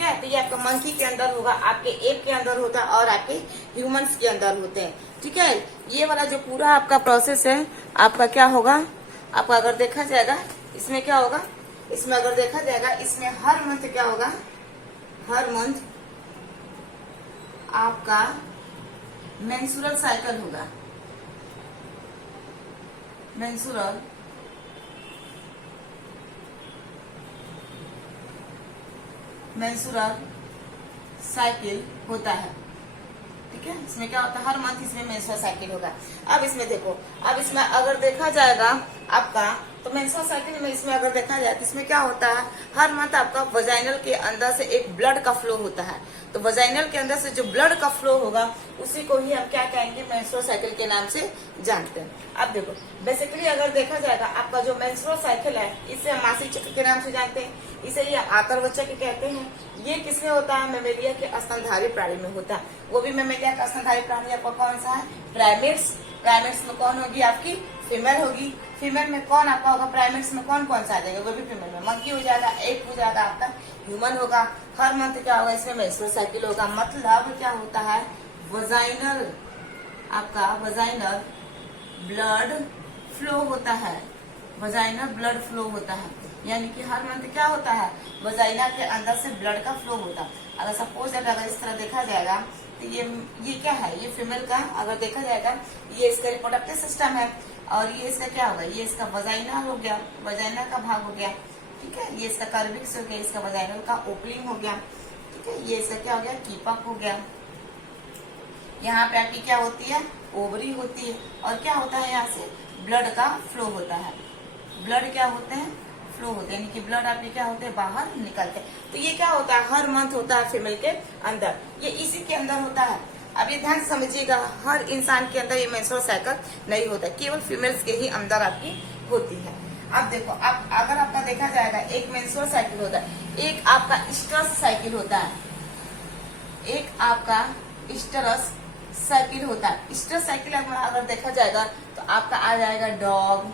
ठीक है। तो ये आपका मंकी के अंदर होगा, आपके एप के अंदर होता है और आपके ह्यूमंस के अंदर होते हैं। ठीक है, ये वाला जो पूरा आपका प्रोसेस है आपका क्या होगा, आपका अगर देखा जाएगा इसमें क्या होगा, इसमें अगर देखा जाएगा इसमें हर मंथ क्या होगा, हर मंथ आपका मेंस्ट्रुअल साइकिल होगा, मेंस्ट्रुअल साइकिल होता है। ठीक है, इसमें क्या होता है, हर मंथ इसमें मेंस्ट्रुअल साइकिल होगा। अब इसमें देखो, अब इसमें अगर देखा जाएगा आपका, तो मेंस्ट्रुअल साइकिल में इसमें अगर देखा जाए तो इसमें क्या होता है, हर मंथ आपका वजाइनल के अंदर से एक ब्लड का फ्लो होता है। तो वजाइनल के अंदर से जो ब्लड का फ्लो होगा उसी को ही हम क्या कहेंगे, मेंस्ट्रुअल साइकिल के नाम से जानते हैं। अब देखो बेसिकली अगर देखा जाएगा आपका जो मेंस्ट्रुअल साइकिल है इसे हम मासिक चक्र के नाम से जानते हैं, इसे ये आकर्षक के कहते हैं। ये किसमें होता है, मेमेलिया के स्तनधारी प्राणी में होता है। वो भी मेमेलिया का स्तनधारी प्राणी आपका कौन सा है, प्राइमेट्स। प्राइमेट्स में कौन होगी, आपकी फीमेल होगी। फीमेल में कौन आपका होगा, प्राइमेट्स में कौन कौन सा आ जाएगा, वो भी फीमेल में मंकी हो जाएगा, एप हो जाएगा, आपका ह्यूमन होगा। हर मंथ क्या होगा, इसमें मेंस्ट्रुअल साइकिल होगा। मतलब क्या होता है, वजाइनल, आपका वजाइनल ब्लड फ्लो होता है, वजाइनल ब्लड फ्लो होता है। यानी कि हर मंथ क्या होता है, वजाइना के अंदर से ब्लड का फ्लो होता है। अगर सपोज अगर इस तरह देखा जाएगा तो ये क्या है, ये फीमेल का अगर देखा जाएगा, ये इसका रिप्रोडक्टिव सिस्टम है और ये इसका क्या होगा, ये इसका वजाइना हो गया, वजाइना का भाग हो गया। ठीक है, ये इसका कर्विक्स हो गया, इसका वजाइनल का ओपनिंग हो गया। ठीक है, ये इसका क्या हो गया, कीपअप हो गया। यहाँ पे आपकी क्या होती है, ओवरी होती है और क्या होता है, यहाँ से ब्लड का फ्लो होता है। ब्लड क्या होते हैं, फ्लो होते हैं, यानी कि ब्लड आपके क्या होते हैं, बाहर निकलते हैं। तो ये क्या होता है, हर मंथ होता है फीमेल के अंदर, ये इसी के अंदर होता है। अब ये ध्यान समझिएगा, हर इंसान के अंदर ये मेंस्ट्रुअल साइकिल नहीं होता, केवल फीमेल्स के ही अंदर आपकी होती है। अब देखो, अब अगर आपका देखा जाएगा, एक मेंस्ट्रुअल साइकिल होता है, एक आपका स्ट्रस साइकिल होता है, एक आपका स्ट्रस साइकिल होता है। स्ट्रस साइकिल अगर देखा जाएगा तो आपका आ जाएगा डॉग,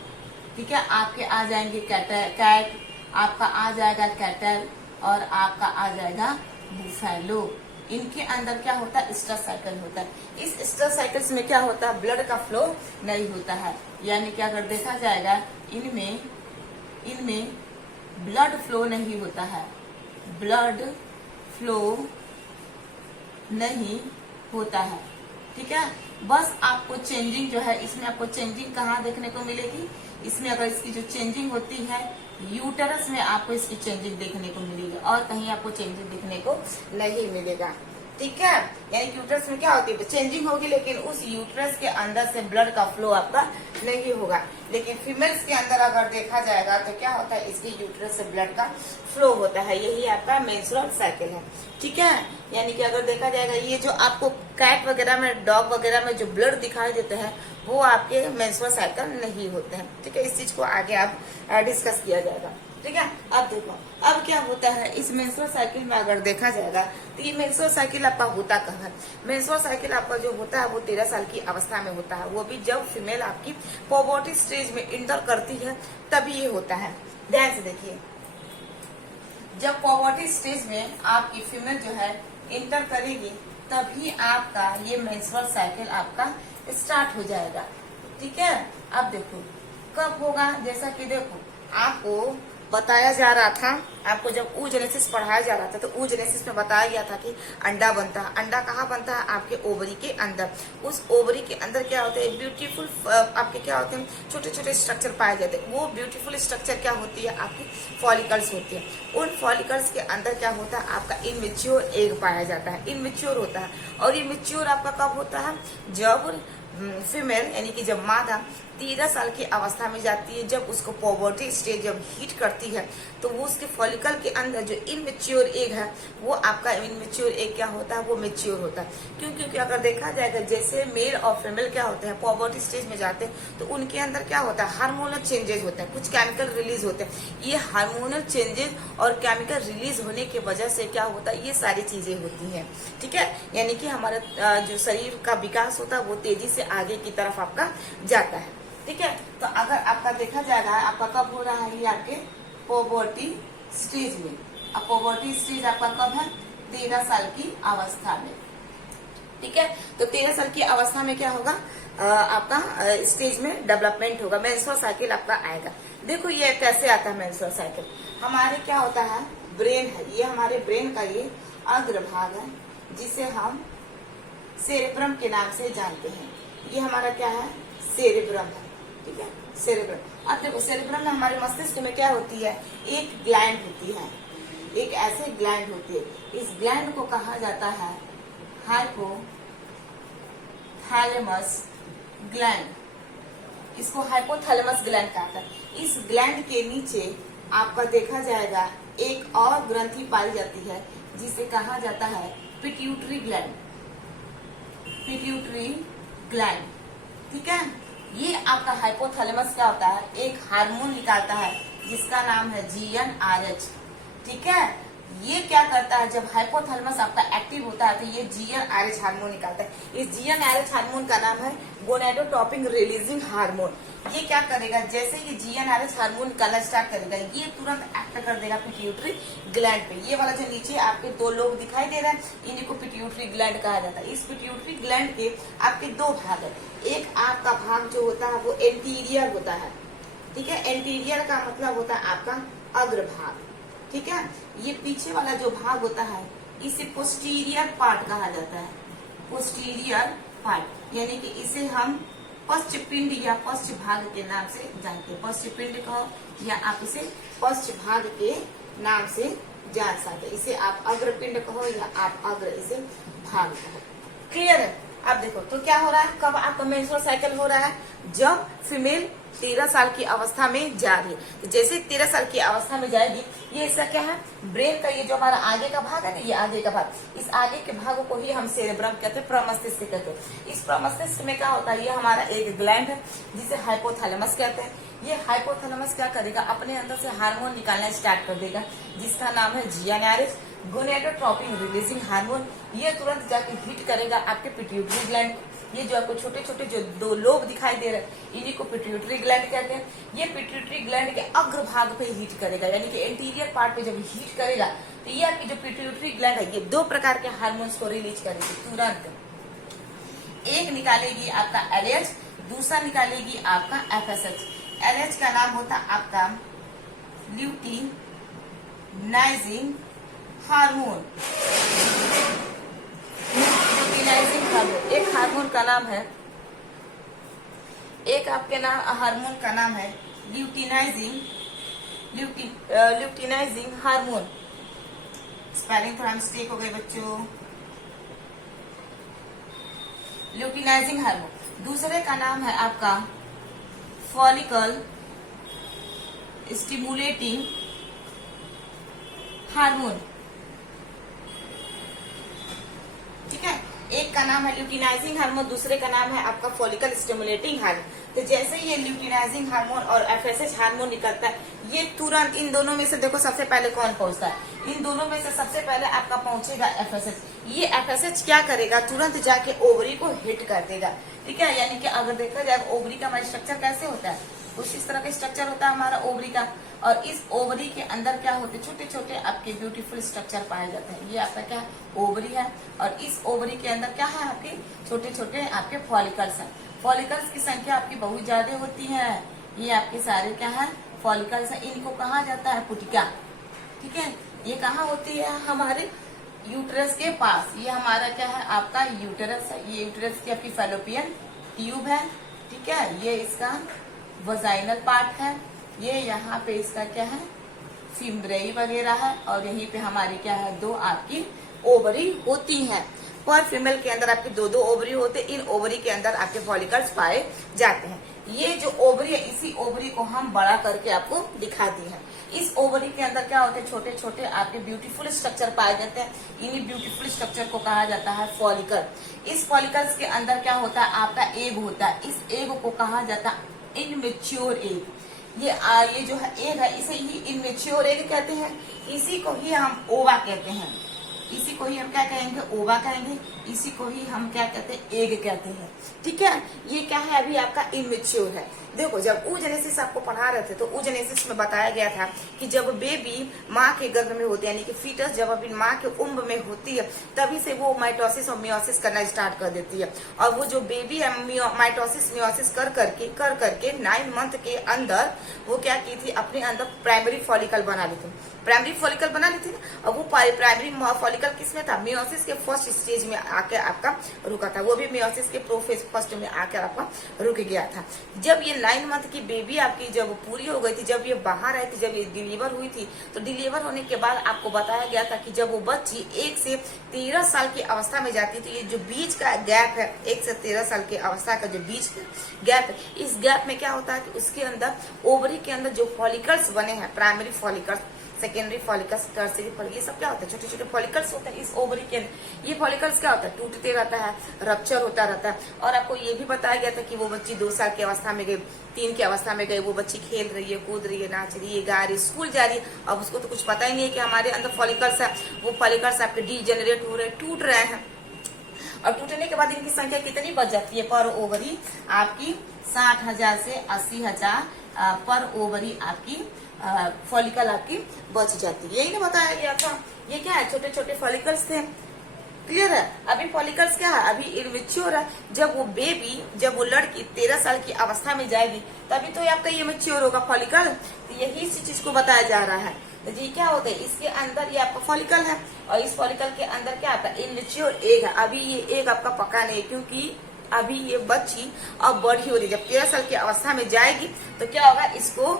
ठीक है, आपके आ जाएंगे कैट, आपका आ जाएगा कैटल और आपका आ जाएगा बुफेलो। इनके अंदर क्या होता है, स्ट्रस साइकिल होता है। इस स्ट्रस साइकिल्स में क्या होता है, ब्लड का फ्लो नहीं होता है। यानी कि अगर देखा जाएगा इनमें ब्लड फ्लो नहीं होता है, ब्लड फ्लो नहीं होता है। ठीक है, बस आपको चेंजिंग जो है, इसमें आपको चेंजिंग कहाँ देखने को मिलेगी, इसमें अगर इसकी जो चेंजिंग होती है यूटरस में आपको इसकी चेंजिंग देखने को मिलेगी और कहीं आपको चेंजिंग देखने को नहीं मिलेगा। ठीक है, यानी कि यूटरस में क्या होती है, चेंजिंग होगी, लेकिन उस यूटरस के अंदर से ब्लड का फ्लो आपका नहीं होगा। लेकिन फीमेल्स के अंदर अगर देखा जाएगा तो क्या होता है, इसके यूटरस से ब्लड का फ्लो होता है। यही आपका मेंस्ट्रुअल साइकिल है। ठीक है, यानी कि अगर देखा जाएगा, ये जो आपको कैट वगैरह में, डॉग वगैरह में जो ब्लड दिखाई देते हैं वो आपके मेंस्ट्रुअल साइकिल नहीं होते हैं। ठीक है, इस चीज को आगे आप डिस्कस किया जाएगा। ठीक है, अब देखो अब क्या होता है इस मेंस्ट्रुअल साइकिल में अगर देखा जाएगा तो ये मेंस्ट्रुअल साइकिल आपका होता कहाँ है। मेंस्ट्रुअल साइकिल आपका जो होता है वो 13 साल की अवस्था में होता है, वो भी जब फीमेल आपकी प्यूबर्टी स्टेज में इंटर करती है तभी ये होता है। ध्यान से देखिए, जब प्यूबर्टी स्टेज में आपकी फीमेल जो है इंटर करेगी तभी आपका ये मेंस्ट्रुअल साइकिल आपका स्टार्ट हो जाएगा। ठीक है, अब देखो कब होगा, जैसा कि देखो आपको बताया जा रहा था, आपको जब oogenesis पढ़ाया जा रहा था तो oogenesis में बताया गया था कि अंडा बनता है। अंडा कहाँ बनता है, आपके ओवरी के अंदर। उस ओवरी के अंदर क्या होता है, ब्यूटीफुल आपके क्या होते हैं, छोटे छोटे स्ट्रक्चर पाए जाते हैं। वो ब्यूटीफुल स्ट्रक्चर क्या होती है, आपकी फॉलिकल्स होती है। उन फॉलिकल्स के अंदर क्या होता है, आपका इनमेच्योर एग पाया जाता है, इनमेच्योर होता है। और ये मेच्योर आपका कब होता है, जब फीमेल यानी कि जब मादा 13 साल की अवस्था में जाती है, जब उसको प्यूबर्टी स्टेज जब हिट करती है तो वो उसके फॉलिकल के अंदर जो इनमेच्योर एग है वो आपका इनमेच्योर एग क्या होता है, वो मेच्योर होता है। क्यों, क्योंकि अगर देखा जाएगा जैसे मेल और फीमेल क्या होते हैं प्यूबर्टी स्टेज में जाते हैं तो उनके अंदर क्या होता है, हार्मोनल चेंजेस होते हैं, कुछ केमिकल रिलीज होते हैं। ये हार्मोनल चेंजेस और केमिकल रिलीज होने की वजह से क्या होता है, ये सारी चीजें होती हैं। ठीक है, यानी कि हमारा जो शरीर का विकास होता है वो तेजी से आगे की तरफ आपका जाता है। ठीक है, तो अगर आपका देखा जाएगा आपका कब हो रहा है, ये आपके प्यूबर्टी स्टेज में। अब पुबर्टी स्टेज आपका कब है? 13 साल की अवस्था में। ठीक है, तो 13 साल की अवस्था में क्या होगा? आपका स्टेज में डेवलपमेंट होगा, मेंस्ट्रुअल साइकिल आपका आएगा। देखो ये कैसे आता है मेंस्ट्रुअल साइकिल। हमारे क्या होता है? ब्रेन है, ये हमारे ब्रेन का ये अग्रभाग है जिसे हम सेरेब्रम के नाम से जानते हैं। ये हमारा क्या है? सेरेब्रम है। ठीक है, सेरेब्रम। अब देखो सेरेब्रम में हमारे मस्तिष्क में क्या होती है? एक ग्लैंड होती है, एक ऐसे ग्लैंड होती है। इस ग्लैंड को कहा जाता है हाइपोथैलेमस ग्लैंड। इसको हाइपोथैलेमस ग्लैंड कहता है। इस ग्लैंड के नीचे आपका देखा जाएगा एक और ग्रंथि पाई जाती है जिसे कहा जाता है पिट्यूटरी ग्लैंड। पिट्यूटरी ग्लैंड, ठीक है। ये आपका हाइपोथैलेमस क्या होता है? एक हार्मोन निकालता है जिसका नाम है GnRH। ठीक है, ये क्या करता है? जब हाइपोथैलेमस आपका एक्टिव होता है तो ये GnRH हार्मोन निकालता है। इस GnRH हार्मोन का नाम है गोनेडोट्रोपिन रिलीजिंग हार्मोन। ये क्या करेगा? जैसे ये GnRH हार्मोन निकालना स्टार्ट करेगा, ये तुरंत एक्ट कर देगा पिट्यूटरी ग्लैंड पे। ये वाला जो नीचे आपके दो लोग दिखाई दे रहा है, इन्हीं को पिट्यूटरी ग्लैंड कहा जाता है। इस पिट्यूटरी ग्लैंड के आपके दो भाग है। एक आपका भाग जो होता है वो एंटीरियर होता है। ठीक है, एंटीरियर का मतलब होता है आपका अग्रभाग। ठीक है, ये पीछे वाला जो भाग होता है इसे पोस्टीरियर पार्ट कहा जाता है। पोस्टीरियर पार्ट, यानी कि इसे हम पश्च पिंड या पश्च भाग के नाम से जानते हैं। पश्च पिंड कहो या आप इसे पश्च भाग के नाम से जान सकते। इसे आप अग्रपिंड कहो या आप अग्र इसे भाग कहो। क्लियर है? अब देखो तो क्या हो रहा है? कब आपका मेंस्ट्रुअल साइकिल हो रहा है? जब फीमेल 13 साल की अवस्था में जा रही है। तो जैसे 13 साल की अवस्था में जाएगी, ये इसका क्या है? ब्रेन का ये जो हमारा आगे का भाग है ना, ये आगे का भाग, इस आगे के भागों को ही हम सेरेब्रम कहते हैं, प्रमस्तिष्क कहते हैं। इस प्रमस्तिष्क में क्या होता है? ये हमारा एक ग्लैंड है जिसे हाइपोथैलेमस कहते हैं। ये हाइपोथैलेमस क्या करेगा? अपने अंदर से हार्मोन निकालना स्टार्ट कर देगा जिसका नाम है GnRH, गोनेडोट्रोपिन रिलीजिंग हार्मोन। ये तुरंत जाके हिट करेगा आपके पिट्यूटरी ग्लैंड। ये जो आपको छोटे छोटे जो दो लोब दिखाई दे रहे हैं, इन्हीं को पिट्यूटरी ग्लैंड कहते हैं। ये पिट्यूटरी ग्लैंड के अग्रभाग पे हिट करेगा, यानी कि एंटीरियर पार्ट पे जब हिट करेगा तो ये आपकी जो पिट्यूटरी ग्लैंड है ये दो प्रकार के हार्मोन्स को रिलीज करेगी तुरंत। एक निकालेगी आपका LH, दूसरा निकालेगी आपका FSH। LH का नाम होता आपका ल्यूटिनाइजिंग हार्मोन। ल्यूटिनाइजिंग हार्मोन एक हार्मोन का नाम है, एक आपके नाम हार्मोन का नाम है ल्यूटिनाइजिंग हार्मोन। स्पेलिंग थोड़ा मिस्टेक हो गई बच्चों। Luteinizing hormone. दूसरे का नाम है आपका फॉलिकल स्टिमुलेटिंग हार्मोन। ठीक है, एक का नाम है ल्यूटिनाइजिंग हार्मोन, दूसरे का नाम है आपका फॉलिकल स्टिमुलेटिंग हार्मोन। तो जैसे ये ल्यूटिनाइजिंग हार्मोन और FSH हार्मोन निकलता है, ये तुरंत इन दोनों में से देखो सबसे पहले कौन पहुंचता है? इन दोनों में से सबसे पहले आपका पहुंचेगा FSH। ये FSH क्या करेगा? तुरंत जाके ओवरी को हिट कर देगा। ठीक है, यानी कि अगर देखा जाए ओवरी का स्ट्रक्चर कैसे होता है, कुछ इस तरह का स्ट्रक्चर होता है हमारा ओवरी का। और इस ओवरी के अंदर क्या होते हैं? छोटे छोटे आपके ब्यूटीफुल स्ट्रक्चर पाए जाते हैं। ये आपका क्या है? ओवरी है। और इस ओवरी के अंदर क्या है? आपके छोटे छोटे आपके फॉलिकल्स हैं। फॉलिकल्स की संख्या आपकी बहुत ज्यादा होती है। ये आपके सारे क्या है? फॉलिकल्स है। इनको कहा जाता है पुटिका। ठीक है, ये कहाँ होती है? हमारे यूटरस के पास। ये हमारा क्या है? आपका यूटरस है। ये यूटरस की आपकी फैलोपियन ट्यूब है। ठीक है, ये इसका वजाइनल पार्ट है। ये यहाँ पे इसका क्या है? फिम्ब्रेई वगैरह है। और यहीं पे हमारी क्या है? दो आपकी ओवरी होती हैं। पर फीमेल के अंदर आपके दो दो ओवरी होते हैं। इन ओवरी के अंदर आपके फॉलिकल्स पाए जाते हैं। ये जो ओवरी है, इसी ओवरी को हम बड़ा करके आपको दिखा दी है। इस ओवरी के अंदर क्या होते हैं? छोटे छोटे आपके ब्यूटीफुल स्ट्रक्चर पाए जाते हैं। इन्हीं ब्यूटीफुल स्ट्रक्चर को कहा जाता है फॉलिकल। इस फॉलिकल्स के अंदर क्या होता है? आपका एग होता है। इस एग को कहा जाता है इनमेच्योर एग। ये जो है एग है, इसे ही इनमेच्योर एग कहते हैं। इसी को ही हम ओवा कहते हैं। इसी को ही हम क्या कहेंगे, ओवा कहेंगे। इसी को ही हम क्या कहते हैं, एग कहते हैं। ठीक है, ये क्या है, अभी आपका इमेच्योर है। देखो जब oogenesis आपको पढ़ा रहे थे तो oogenesis में बताया गया था कि जब बेबी माँ के गर्भ में होती है, यानी कि फीटस जब अभी माँ के उम्र में होती है, तभी से वो माइटोसिस और मियोसिस करना स्टार्ट कर देती है। और वो जो बेबी है माइटोसिस मियोसिस कर करके 9 मंथ के अंदर वो क्या की थी, अपने अंदर प्राइमरी फॉलिकल बना ली थी। प्राइमरी फॉलिकल बना ली थी और वो प्राइमरी फॉलिकल किसमें था, मियोसिस के फर्स्ट स्टेज में आकर आपका रुका था। वो भी मियोसिस के प्रोफेज फर्स्ट में आकर आपका रुक गया था। जब ये 9 मंथ की बेबी आपकी जब पूरी हो गई थी, जब ये बाहर आई थी, जब ये डिलीवर हुई थी, तो डिलीवर होने के बाद आपको बताया गया था कि जब वो बच्ची 1 से 13 साल की अवस्था में जाती है, तो ये जो बीच का गैप है, 1 से 13 साल की अवस्था का जो बीच गैप है, इस गैप में क्या होता है कि उसके अंदर ओवरी के अंदर जो फॉलिकल्स बने हैं, primary follicles, secondary follicles, tertiary follicles, ये सब क्या होता है, छोटे छोटे फॉलिकल्स होते हैं इस ओवरी के अंदर। ये फॉलिकल्स क्या होता है, टूटते रहता है, रप्चर होता रहता है। और आपको ये भी बताया गया था कि वो बच्ची 2 साल की अवस्था में गई, 3 की अवस्था में गई, वो बच्ची खेल रही है, कूद रही है, नाच रही है, गा रही है, स्कूल जा रही है। अब उसको तो कुछ पता ही नहीं है कि हमारे अंदर फॉलिकल्स है। वो फॉलिकल्स आपके डीजेनरेट हो रहे हैं, टूट रहे हैं, और टूटने के बाद इनकी संख्या कितनी बच जाती है पर ओवरी, आपकी 60,000 से 80,000 पर ओवरी आपकी फॉलिकल आपकी बच जाती है। यही ना बताया गया था। ये क्या है, छोटे छोटे फॉलिकल्स थे। क्लियर है। अभी फॉलिकल्स क्या है, अभी इमेच्योर है। जब वो बेबी, जब वो लड़की 13 साल की अवस्था में जाएगी, तभी तो आपका इमेच्योर होगा फॉलिकल। तो यही इसी चीज को बताया जा रहा है। तो जी क्या होता है, इसके अंदर ये आपका फॉलिकल है, और इस फॉलिकल के अंदर क्या आपका इमेच्योर एग है। अभी ये एग आपका पका नहीं, क्योंकि अभी ये बच्ची अब बड़ी हो रही है। जब 13 साल की अवस्था में जाएगी तो क्या होगा, इसको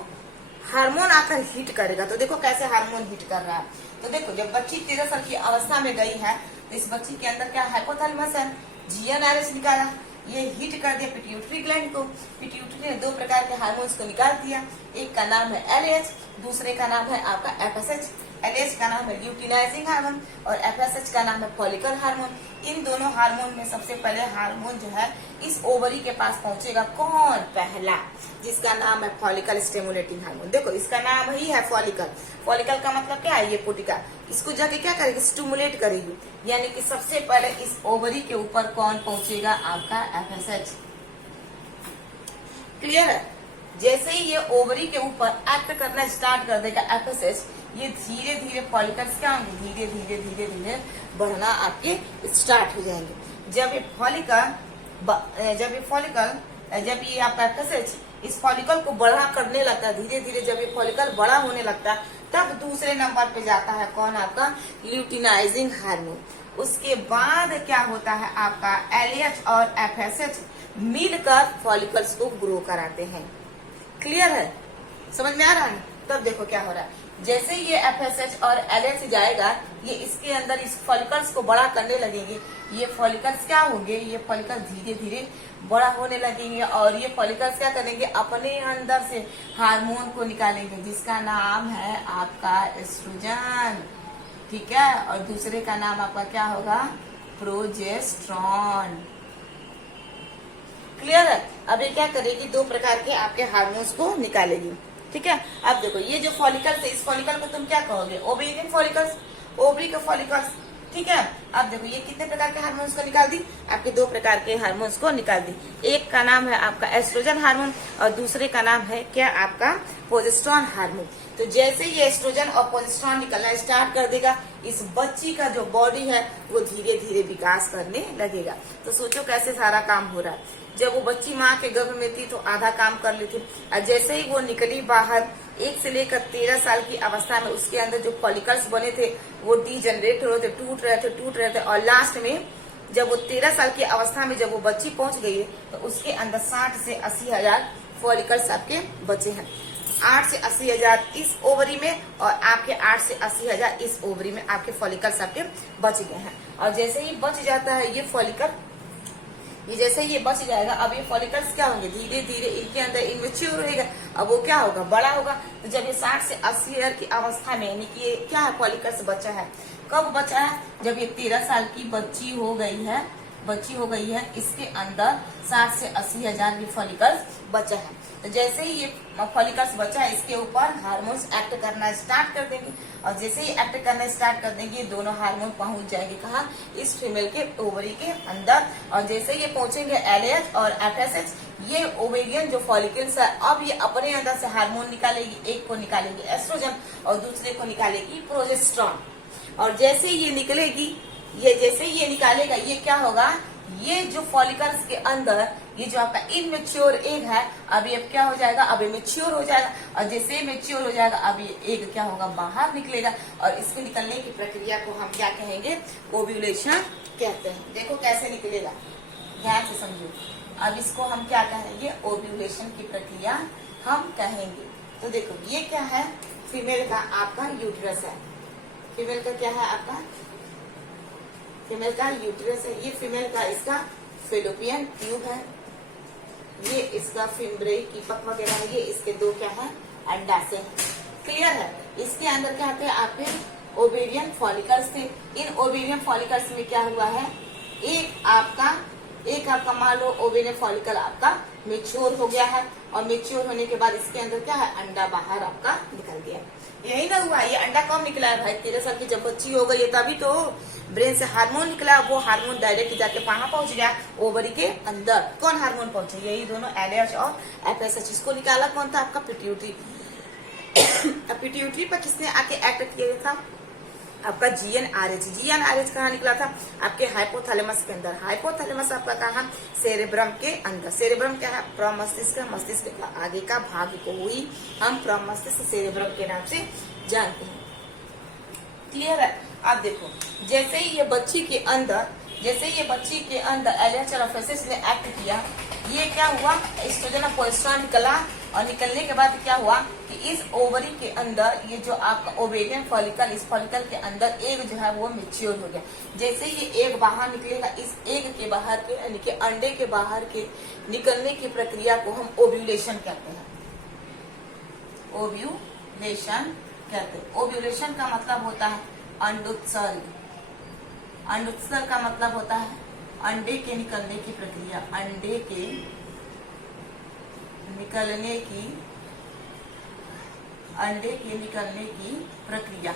हार्मोन आकर हिट करेगा। तो देखो कैसे हार्मोन हिट कर रहा है। तो देखो जब बच्ची 13 साल की अवस्था में गई है, तो इस बच्ची के अंदर क्या हाइपोथैलेमस है, GnRH निकाला, ये हिट कर दिया पिट्यूटरी ग्लैंड को। पिट्यूटरी ने 2 प्रकार के हार्मोन्स को निकाल दिया। एक का नाम है LH, दूसरे का नाम है आपका FSH। LH का नाम है ल्यूटिनाइजिंग हार्मोन और FSH का नाम है फॉलिकल हार्मोन। इन दोनों हार्मोन में सबसे पहले हार्मोन जो है इस ओवरी के पास पहुंचेगा। कौन, पहला, जिसका नाम है फॉलिकल स्टिमुलेटिंग हार्मोन। देखो इसका नाम ही है फॉलिकल। फॉलिकल का मतलब क्या है, ये कोटिका। इसको जाके क्या करेगी, स्टिमुलेट करेगी। यानी कि सबसे पहले इस ओवरी के ऊपर कौन पहुंचेगा, आपका FSH। क्लियर है। जैसे ही ये ओवरी के ऊपर एक्ट करना स्टार्ट कर देगा FSH, ये धीरे धीरे फॉलिकल्स क्या होंगे, धीरे धीरे धीरे धीरे बढ़ना आपके स्टार्ट हो जाएंगे। जब ये फॉलिकल जब ये आपका FSH इस फॉलिकल को बड़ा करने लगता है, धीरे धीरे जब ये फॉलिकल बड़ा होने लगता है, तब दूसरे नंबर पे जाता है कौन, आपका ल्यूटिनाइजिंग हार्मोन। उसके बाद क्या होता है, आपका LH और FSH मिलकर फॉलिकल्स को ग्रो कराते हैं। क्लियर है, समझ में आ रहा है। तब देखो क्या हो रहा है, जैसे ये FSH और LH जाएगा, ये इसके अंदर इस फॉलिकल्स को बड़ा करने लगेंगे। ये फॉलिकल्स क्या होंगे, ये फॉलिकल धीरे धीरे बड़ा होने लगेंगे, और ये फॉलिकल्स क्या करेंगे, अपने अंदर से हार्मोन को निकालेंगे, जिसका नाम है आपका एस्ट्रोजन। ठीक है, और दूसरे का नाम आपका क्या होगा, प्रोजेस्टेरॉन। क्लियर है। अब ये क्या करेगी, 2 प्रकार के आपके हार्मोन्स को निकालेगी। ठीक है। अब देखो ये जो फॉलिकल्स है, इस फॉलिकल को तुम क्या कहोगे, ओवेरियन फॉलिकल्स, ओवरी के फॉलिकल्स। ठीक है। अब देखो ये कितने प्रकार के हार्मोन्स को निकाल दी, आपके 2 प्रकार के हार्मोन्स को निकाल दी। एक का नाम है आपका एस्ट्रोजन हार्मोन और दूसरे का नाम है क्या, आपका प्रोजेस्टेरॉन हार्मोन। तो जैसे ये एस्ट्रोजन और प्रोजेस्टेरॉन निकलना स्टार्ट कर देगा, इस बच्ची का जो बॉडी है वो धीरे धीरे विकास करने लगेगा। तो सोचो कैसे सारा काम हो रहा है। जब वो बच्ची माँ के गर्भ में थी तो आधा काम कर ली थी, और जैसे ही वो निकली बाहर 1 से लेकर 13 साल की अवस्था में, उसके अंदर जो फॉलिकल्स बने थे वो डीजनरेट हो रहे थे, टूट रहे थे, और लास्ट में जब वो 13 साल की अवस्था में जब वो बच्ची पहुंच गई है, तो उसके अंदर 60 से 80,000 फॉलिकल्स आपके बचे हैं। 8 से 80,000 इस ओवरी में, और आपके 8 से 80,000 इस ओवरी में आपके फॉलिकल्स आपके बच गए हैं। और जैसे ही बच जाता है ये फॉलिकल, ये जैसे ही ये बच जाएगा, अब ये फॉलिकल्स क्या होंगे, धीरे धीरे इनके अंदर इमेच्योर रहेगा। अब वो क्या होगा, बड़ा होगा। तो जब ये 60 से 80 ईयर की अवस्था में, यानी कि ये क्या है, फॉलिकल्स बचा है। कब बचा है, जब ये 13 साल की बच्ची हो गई है, बच्ची हो गई है, इसके अंदर 60 से 80 हजार भी फॉलिकल्स बचा है। तो जैसे ही ये फॉलिकल्स बचा है, इसके ऊपर हार्मोन्स एक्ट करना स्टार्ट कर देंगे, और जैसे ही एक्ट करना स्टार्ट कर देंगे, दोनों हार्मोन पहुंच जाएंगे कहाँ, इस फीमेल के ओवरी के अंदर। और जैसे ये पहुंचेंगे LH और FSH, ये ओवेरियन जो फॉलिकल्स है, अब ये अपने अंदर से हार्मोन निकालेगी, एक को निकालेगी एस्ट्रोजन और दूसरे को निकालेगी प्रोजेस्टेरॉन। और जैसे ये निकलेगी, ये जैसे ये निकालेगा, ये क्या होगा, ये जो फॉलिकल्स के अंदर ये जो आपका इनमेच्योर एग है, अब ये क्या हो जाएगा, अब ये मेच्योर हो जाएगा, और जैसे मेच्योर हो जाएगा, अब ये एग क्या होगा, बाहर निकलेगा। और इसके निकलने की प्रक्रिया को हम क्या कहेंगे, ओव्यूलेशन कहते हैं। देखो कैसे निकलेगा, ध्यान से समझो। अब इसको हम क्या कहेंगे, ओव्यूलेशन की प्रक्रिया हम कहेंगे। तो देखो ये क्या है, फीमेल का आपका यूट्रस है, फीमेल का क्या है आपका, फीमेल का यूट्रस है। ये फीमेल का इसका फेलोपियन ट्यूब है, ये इसका फिम्ब्रेई कीपक वगैरह है, ये इसके दो क्या है, अंडाशय है। क्लियर है। इसके अंदर क्या थे आपके ओवेरियन फॉलिकल्स थे। इन ओवेरियन फॉलिकल्स में क्या हुआ है, एक आपका मान लो ओवेरियन फॉलिकल आपका मेच्योर हो गया है, और मेच्योर होने के बाद इसके अंदर क्या है, अंडा बाहर आपका निकल गया। यही ना हुआ, ये अंडा कब निकला है भाई, 13 साल की जब बच्ची हो गई है तभी तो ब्रेन से हार्मोन निकला, वो हार्मोन डायरेक्ट जाके कहाँ पहुंच गया, ओवरी के अंदर। कौन हार्मोन पहुंचे, यही दोनों LH और FSH। इसको निकाला कौन था, आपका पिट्यूटरी। पिट्यूटरी पर किसने आके एक्ट किया था, आपका GnRH कहाँ निकला था, आपके हाइपोथैलेमस के अंदर। हाइपोथैलेमस आपका कहाँ, सेरेब्रम के अंदर। सेरेब्रम क्या है, प्रमस्तिष्क, मस्तिष्क का आगे का भाग को ही हम प्रमस्तिष्क सेरेब्रम के नाम से जानते हैं। क्लियर है। अब देखो जैसे ही ये बच्ची के अंदर LH और FSH ने एक्ट किया, ये क्या हुआ, एस्ट्रोजन और प्रोजेस्टेरॉन निकला, और निकलने के बाद क्या हुआ कि इस ओवरी के अंदर ये जो आपका ओवेरियन फॉलिकल, इस फॉलिकल के अंदर एग जो है वो मैच्योर हो गया। जैसे ये एग बाहर निकलेगा, इस एग के बाहर के यानी कि अंडे के बाहर के निकलने की प्रक्रिया को हम ओव्यूलेशन कहते हैं। ओव्यूलेशन कहते हैं। ओव्यूलेशन का मतलब होता है अंडोत्सर्ग। अंडोत्सर्ग का मतलब होता है अंडे के निकलने की प्रक्रिया, अंडे के निकलने की प्रक्रिया।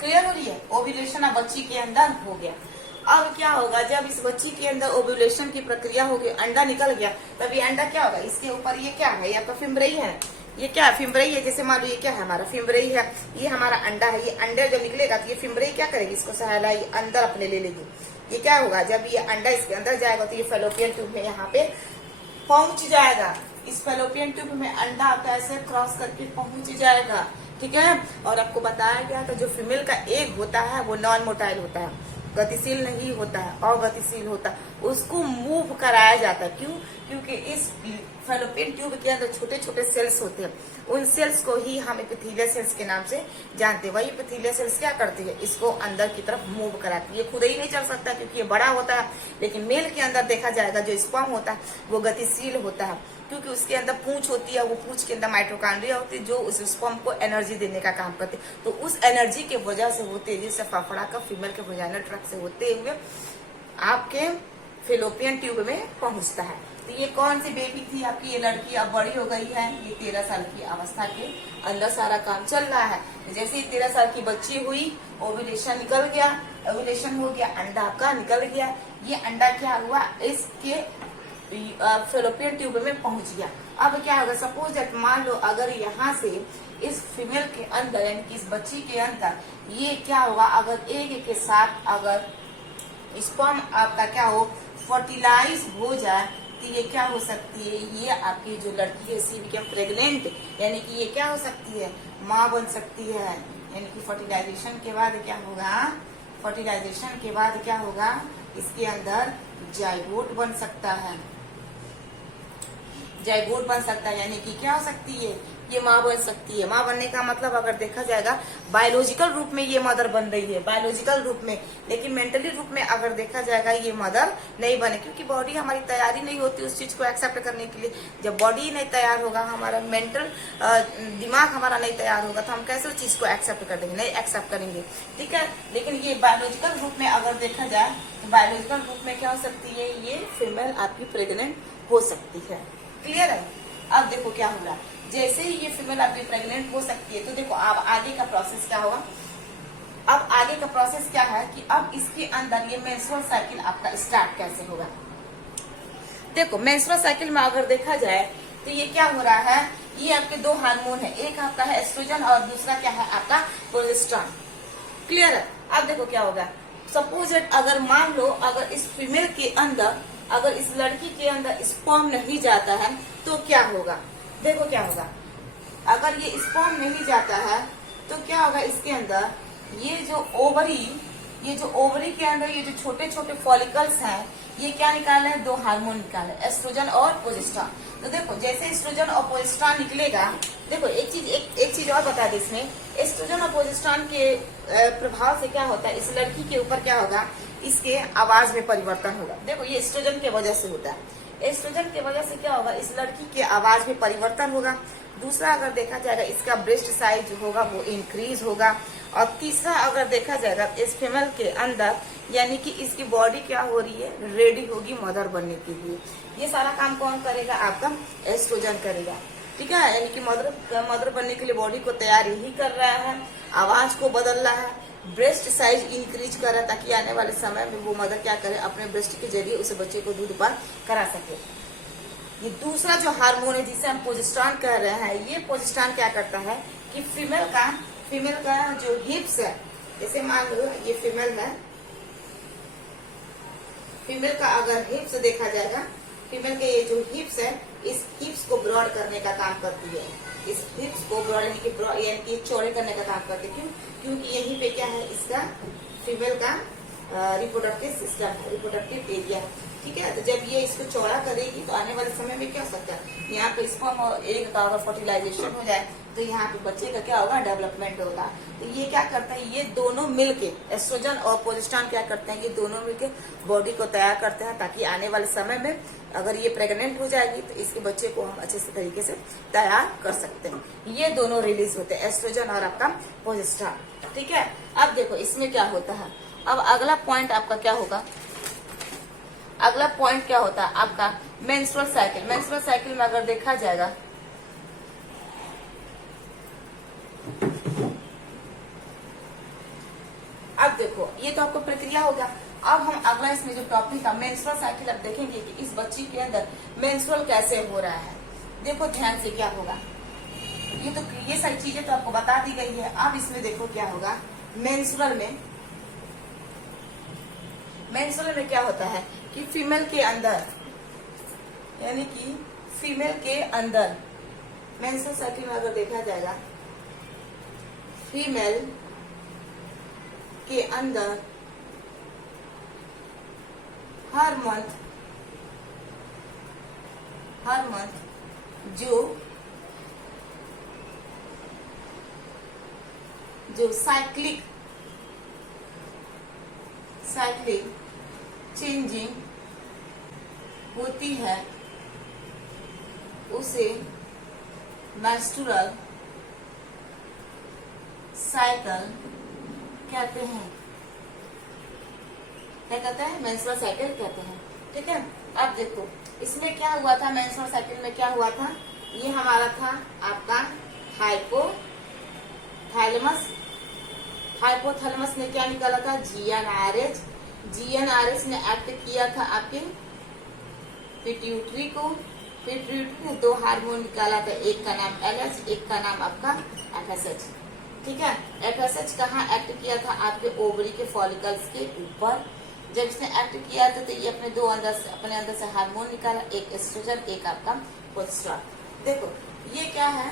क्लियर हो रही है। ओव्यूलेशन अब बच्ची के अंदर हो गया। अब क्या होगा, जब इस बच्ची के अंदर ओव्यूलेशन की प्रक्रिया हो गई, अंडा निकल गया, तब ये अंडा क्या होगा, इसके ऊपर ये क्या है, या तो फिम्ब्रेई है, ये क्या है, फिम्ब्रेई है। जैसे मान लो ये क्या है, हमारा फिम्ब्रेई है, ये हमारा अंडा है। ये अंडा जब निकलेगा तो ये फिम्ब्रेई क्या करेगी, इसको सहला ये अंदर अपने ले लेगी। ये क्या होगा, जब ये अंडा इसके अंदर जाएगा तो ये फेलोपियन ट्यूब में यहाँ पे पहुंच जाएगा। इस फेलोपियन ट्यूब में अंडा आपका ऐसे क्रॉस करके पहुंच जाएगा, ठीक है। और आपको बताया गया था जो फीमेल का एग होता है वो नॉन मोटाइल होता है, गतिशील नहीं होता है, अगतिशील होता है। उसको मूव कराया जाता है। क्यों, क्योंकि इस फेलोपियन ट्यूब के अंदर छोटे छोटे सेल्स होते हैं, उन सेल्स को ही हम एपिथेलियल सेल्स के नाम से जानते हैं। वही एपिथेलियल सेल्स क्या करती है, इसको अंदर की तरफ मूव कराती है। ये खुद ही नहीं चल सकता क्योंकि ये बड़ा होता है, लेकिन मेल के अंदर देखा जाएगा जो स्पर्म होता है वो गतिशील होता है, क्योंकि उसके अंदर पूंछ होती है। वो पूंछ के अंदर माइटोकॉन्ड्रिया होती है जो उस स्पर्म को एनर्जी देने का काम करते हैं। तो उस एनर्जी के वजह से वो तेजी से फड़फड़ा कर फीमेल के वजाइनल ट्रैक्ट से होते हुए आपके फेलोपियन ट्यूब में पहुंचता है। तो ये कौन सी बेबी थी आपकी, ये लड़की अब बड़ी हो गई है, ये 13 साल की अवस्था के अंदर सारा काम चल रहा है। जैसे ही 13 साल की बच्ची हुई, ओव्यूलेशन निकल गया, ओव्यूलेशन हो गया, अंडा आपका निकल गया। ये अंडा क्या हुआ, इसके फेलोपियन ट्यूब में पहुंच गया। अब क्या होगा, सपोज दैट मान लो अगर यहाँ से इस फीमेल के अंदर यानी कि इस बच्ची के अंदर ये क्या होगा, अगर एग के साथ अगर स्पर्म आपका क्या हो फर्टिलाइज हो जाए तो ये क्या हो सकती है, ये आपकी जो लड़की है सी बिकम प्रेग्नेंट, यानी कि ये क्या हो सकती है, माँ बन सकती है। यानी कि फर्टिलाइजेशन के बाद क्या होगा, फर्टिलाइजेशन के बाद क्या होगा, इसके अंदर जाइगोट बन सकता है, जाइगोट बन सकता है। यानी कि क्या हो सकती है, ये माँ बन सकती है। माँ बनने का मतलब अगर देखा जाएगा बायोलॉजिकल रूप में ये मदर बन रही है, बायोलॉजिकल रूप में, लेकिन मेंटली रूप में अगर देखा जाएगा ये मदर नहीं बने, क्योंकि बॉडी हमारी तैयारी नहीं होती उस चीज को एक्सेप्ट करने के लिए। जब बॉडी नहीं तैयार होगा, हमारा मेंटल दिमाग हमारा नहीं तैयार होगा, तो हम कैसे उस चीज को एक्सेप्ट कर देंगे, नहीं एक्सेप्ट करेंगे, ठीक है। लेकिन ये बायोलॉजिकल रूप में अगर देखा जाए तो बायोलॉजिकल रूप में क्या हो सकती है, ये फीमेल आपकी प्रेग्नेंट हो सकती है। क्लियर है। अब देखो क्या होगा, जैसे ही ये फीमेल आपकी प्रेग्नेंट हो सकती है, तो देखो अब आगे का प्रोसेस क्या होगा। अब आगे का प्रोसेस क्या है कि अब इसके अंदर ये मेंस्ट्रुअल साइकिल आपका स्टार्ट कैसे होगा। देखो मेंस्ट्रुअल साइकिल में अगर देखा जाए तो ये क्या हो रहा है, ये आपके दो हार्मोन है, एक आपका है एस्ट्रोजन और दूसरा क्या है आपका प्रोजेस्टेरोन। क्लियर है। अब देखो क्या होगा, सपोज अगर मान लो अगर इस फीमेल के अंदर, अगर इस लड़की के अंदर स्पर्म नहीं जाता है तो क्या होगा। देखो क्या होगा, अगर ये स्पर्म नहीं जाता है तो क्या होगा, इसके अंदर ये जो ओवरी के अंदर ये जो छोटे छोटे फॉलिकल्स हैं, ये क्या निकाले, दो हार्मोन निकाले, एस्ट्रोजन और प्रोजेस्टेरोन। तो देखो जैसे एस्ट्रोजन और प्रोजेस्टेरोन निकलेगा, देखो एक चीज और बता दे इसमें, एस्ट्रोजन और प्रोजेस्टेरोन के प्रभाव से क्या होता है, इस लड़की के ऊपर क्या होगा, इसके आवाज में परिवर्तन होगा। देखो ये एस्ट्रोजन के वजह से होता है, एस्ट्रोजन के वजह से क्या होगा, इस लड़की के आवाज में परिवर्तन होगा। दूसरा अगर देखा जाएगा इसका ब्रेस्ट साइज होगा वो इंक्रीज होगा। और तीसरा अगर देखा जाएगा इस फीमेल के अंदर यानी कि इसकी बॉडी क्या हो रही है, रेडी होगी मदर बनने के लिए। ये सारा काम कौन करेगा, आपका एस्ट्रोजन करेगा, ठीक है। यानी कि मदर बनने के लिए बॉडी को तैयार ही कर रहा है, आवाज को बदल रहा है, ब्रेस्ट साइज इंक्रीज कर रहा है, ताकि आने वाले समय में वो मदर क्या करे, अपने ब्रेस्ट के जरिए उसे बच्चे को दूध पान करा सके। ये दूसरा जो हार्मोन है जिसे हम प्रोजेस्टेरोन कह रहे हैं, ये प्रोजेस्टेरोन क्या करता है कि फीमेल का जो हिप्स है, जैसे मान लो ये फीमेल है, फीमेल का अगर हिप्स देखा जाएगा, फीमेल के ये जो हिप्स है, इस हिप्स को ब्रॉड करने का काम करती है, इस हिप्स को ब्रॉड यानी कि चौड़े करने का काम करती है। क्यों, क्योंकि यहीं पे क्या है, इसका फीमेल का रिप्रोडक्टिव सिस्टम है, रिप्रोडक्टिव एरिया, ठीक है। तो जब ये इसको चौड़ा करेगी तो आने वाले समय में क्या हो सकता है, यहाँ पे स्पर्म और एग का अगर फर्टिलाइजेशन हो जाए तो यहाँ पे बच्चे का क्या होगा, डेवलपमेंट होगा। तो ये क्या करता है, ये दोनों मिलके, एस्ट्रोजन और प्रोजेस्टेरोन क्या करते हैं, ये दोनों मिलके बॉडी को तैयार करते हैं, ताकि आने वाले समय में अगर ये प्रेग्नेंट हो जाएगी तो इसके बच्चे को हम अच्छे से तरीके से तैयार कर सकते हैं। ये दोनों रिलीज होते हैं, एस्ट्रोजन और आपका प्रोजेस्टेरोन, ठीक है। अब देखो इसमें क्या होता है, अब अगला पॉइंट आपका क्या होगा, अगला पॉइंट क्या होता है आपका मेंस्ट्रुअल साइकिल। मेंस्ट्रुअल साइकिल में अगर देखा जाएगा, अब देखो ये तो आपको प्रक्रिया होगा। अब हम अगला इसमें जो टॉपिक है मेंस्ट्रुअल साइकिल, अब देखेंगे कि इस बच्ची के अंदर मेंस्ट्रुअल कैसे हो रहा है। देखो ध्यान से क्या होगा, ये सारी चीजें तो आपको बता दी गई है। अब इसमें देखो क्या होगा, मेंस्ट्रुअल में क्या होता है कि फीमेल के अंदर, यानी कि फीमेल के अंदर मेंस्ट्रुअल साइकिल में अगर देखा जाएगा, फीमेल के अंदर हर मंथ जो साइक्लिक चेंजिंग होती है उसे मेंस्ट्रुअल साइकिल कहते हैं। क्या कहते हैं, मेंस्ट्रुअल साइकिल कहते हैं, ठीक है। अब देखो इसमें क्या हुआ था, मेंस्ट्रुअल साइकिल में क्या हुआ था, ये हमारा था आपका हाइपोथैलेमस ने क्या निकाला था, जीएनआरएच ने एक्ट किया था आपके पिट्यूटरी ने दो हार्मोन निकाला था, एक का नाम एलएच, एक का नाम आपका एफएसएच, ठीक है। एफएसएच कहाँ एक्ट किया था, आपके ओवरी के फॉलिकल्स के ऊपर। जब इसने एक्ट किया था तो ये अपने अंदर से हार्मोन निकाला, एक एस्ट्रोजन, एक आपका प्रोजेस्टेरोन। देखो ये क्या है,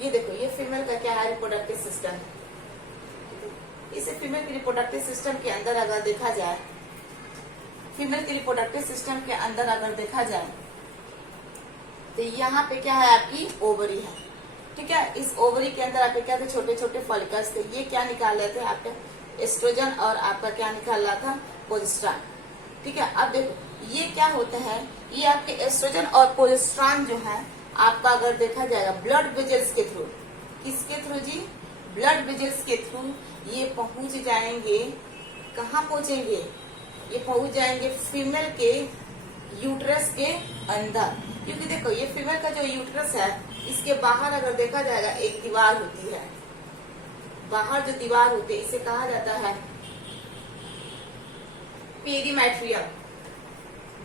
ये देखो ये फीमेल का क्या है, रिप्रोडक्टिव सिस्टम है। इसे फीमेल के रिप्रोडक्टिव सिस्टम के अंदर अगर देखा जाए, फीमेल के रिप्रोडक्टिव सिस्टम के अंदर अगर देखा जाए तो यहाँ पे क्या है, आपकी ओवरी है। ठीक है, इस ओवरी के अंदर आपके क्या थे, छोटे छोटे फॉलिकल्स थे। ये क्या निकाल रहे थे, आपका एस्ट्रोजन और आपका क्या निकाल रहा था, प्रोजेस्टेरॉन। ठीक है, अब देखो ये क्या होता है, ये आपके एस्ट्रोजन और प्रोजेस्टेरॉन जो है आपका अगर देखा जाएगा ब्लड वेजल्स के थ्रू, किसके थ्रू जी, ब्लड वेजल्स के थ्रू ये पहुंच जाएंगे, कहाँ पहुंचेंगे, ये पहुंच जाएंगे फीमेल के यूट्रस के अंदर। क्योंकि देखो ये फीमेल का जो यूट्रस है, इसके बाहर अगर देखा जाएगा एक दीवार होती है, बाहर जो दीवार होती है इसे कहा जाता है पेरीमेट्रियम,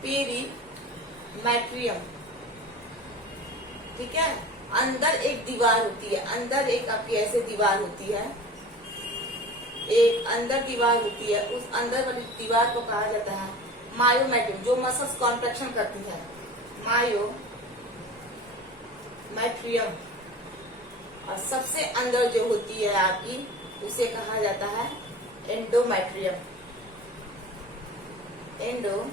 पेरीमेट्रियम। ठीक है, अंदर एक दीवार होती है, अंदर एक आपकी ऐसे दीवार होती है, एक अंदर दीवार होती है, उस अंदर वाली दीवार को कहा जाता है मायोमेट्रियम, जो मसल्स कॉन्ट्रैक्शन करती है, मायोमेट्रियम। और सबसे अंदर जो होती है आपकी, उसे कहा जाता है एंडोमेट्रियम, एंडोमेट्रियम।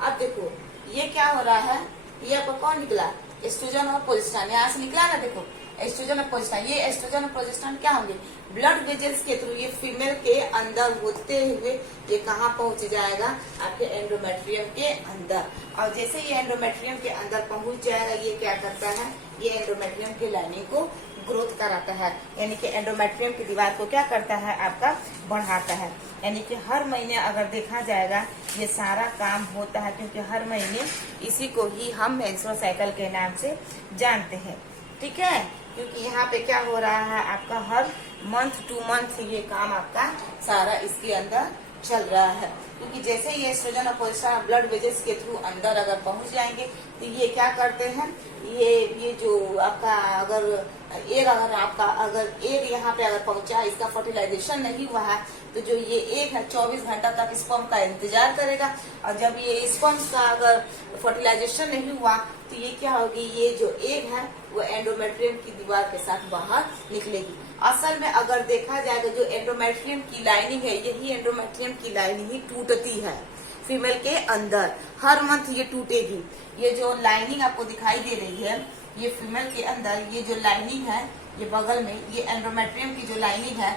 अब देखो ये क्या हो रहा है, ये आपका कौन निकला, एस्ट्रोजन और प्रोजेस्टेरॉन, यहाँ से निकला ना, देखो एस्ट्रोजन और प्रोजेस्टेरॉन। ये एस्ट्रोजन और प्रोजेस्टेरॉन क्या होंगे, ब्लड वेजल्स के थ्रू ये फीमेल के अंदर होते हुए ये कहाँ पहुंच जाएगा, आपके एंडोमेट्रियम के अंदर। और जैसे ये एंडोमेट्रियम के अंदर पहुंच जाएगा, ये क्या करता है, ये एंडोमेट्रियम की लाइनिंग को ग्रोथ कराता है, यानी कि एंडोमेट्रियम की दीवार को क्या करता है, आपका बढ़ाता है। यानी कि हर महीने अगर देखा जाएगा ये सारा काम होता है, क्योंकि हर महीने इसी को ही हम मेंस्ट्रुअल साइकिल के नाम से जानते हैं। ठीक है, क्योंकि यहाँ पे क्या हो रहा है, आपका हर मंथ टू मंथ ये काम आपका सारा इसके अंदर चल रहा है। क्योंकि जैसे ये एस्ट्रोजन और प्रोजेस्टेरॉन ब्लड वेजल्स के थ्रू अंदर अगर पहुंच जाएंगे तो ये क्या करते हैं, ये जो आपका अगर एग यहाँ पे अगर पहुंचा, इसका फर्टिलाइजेशन नहीं हुआ है, तो जो ये एग है 24 घंटा तक स्पर्म का इंतजार करेगा। और जब ये स्पर्म का अगर फर्टिलाइजेशन नहीं हुआ तो ये क्या होगी, ये जो एग है वो एंडोमेट्रियम की दीवार के साथ बाहर निकलेगी। असल में अगर देखा जाएगा जो एंडोमेट्रियम की लाइनिंग है, यही एंडोमेट्रियम की लाइनिंग ही टूटती है फीमेल के अंदर, हर मंथ ये टूटेगी। ये जो लाइनिंग आपको दिखाई दे रही है, ये फीमेल के अंदर ये जो लाइनिंग है, ये बगल में ये एंडोमेट्रियम की जो लाइनिंग है,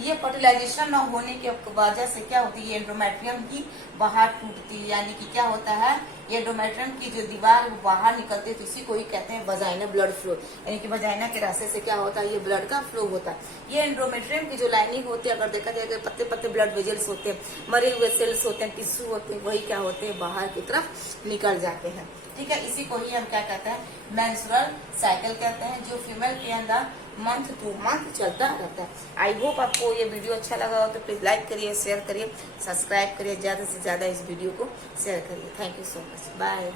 ये फर्टिलाइजेशन न होने की वजह से क्या होती है, एंडोमेट्रियम की बाहर टूटती है। यानी कि क्या होता है, एंडोमेट्रियम की जो दीवार बाहर निकलती है, तो इसी को ही कहते हैं वजाइना ब्लड फ्लो। यानी कि वजाइना के रास्ते से क्या होता है, ये ब्लड का फ्लो होता है। ये एंडोमेट्रियम की जो लाइनिंग होती है, अगर देखा जाए पत्ते पत्ते ब्लड वेजल्स होते हैं, मरे हुए सेल्स होते हैं, टिश्यू होते हैं, वही क्या होते हैं, बाहर की तरफ निकल जाते हैं। ठीक है, इसी को ही हम क्या कहते हैं, मेंस्ट्रुअल साइकिल कहते हैं, जो फीमेल के अंदर मंथ टू मंथ चलता रहता है। आई होप आपको ये वीडियो अच्छा लगा हो तो प्लीज लाइक करिए, शेयर करिए, सब्सक्राइब करिए, ज्यादा से ज्यादा इस वीडियो को शेयर करिए। Thank you so much, bye.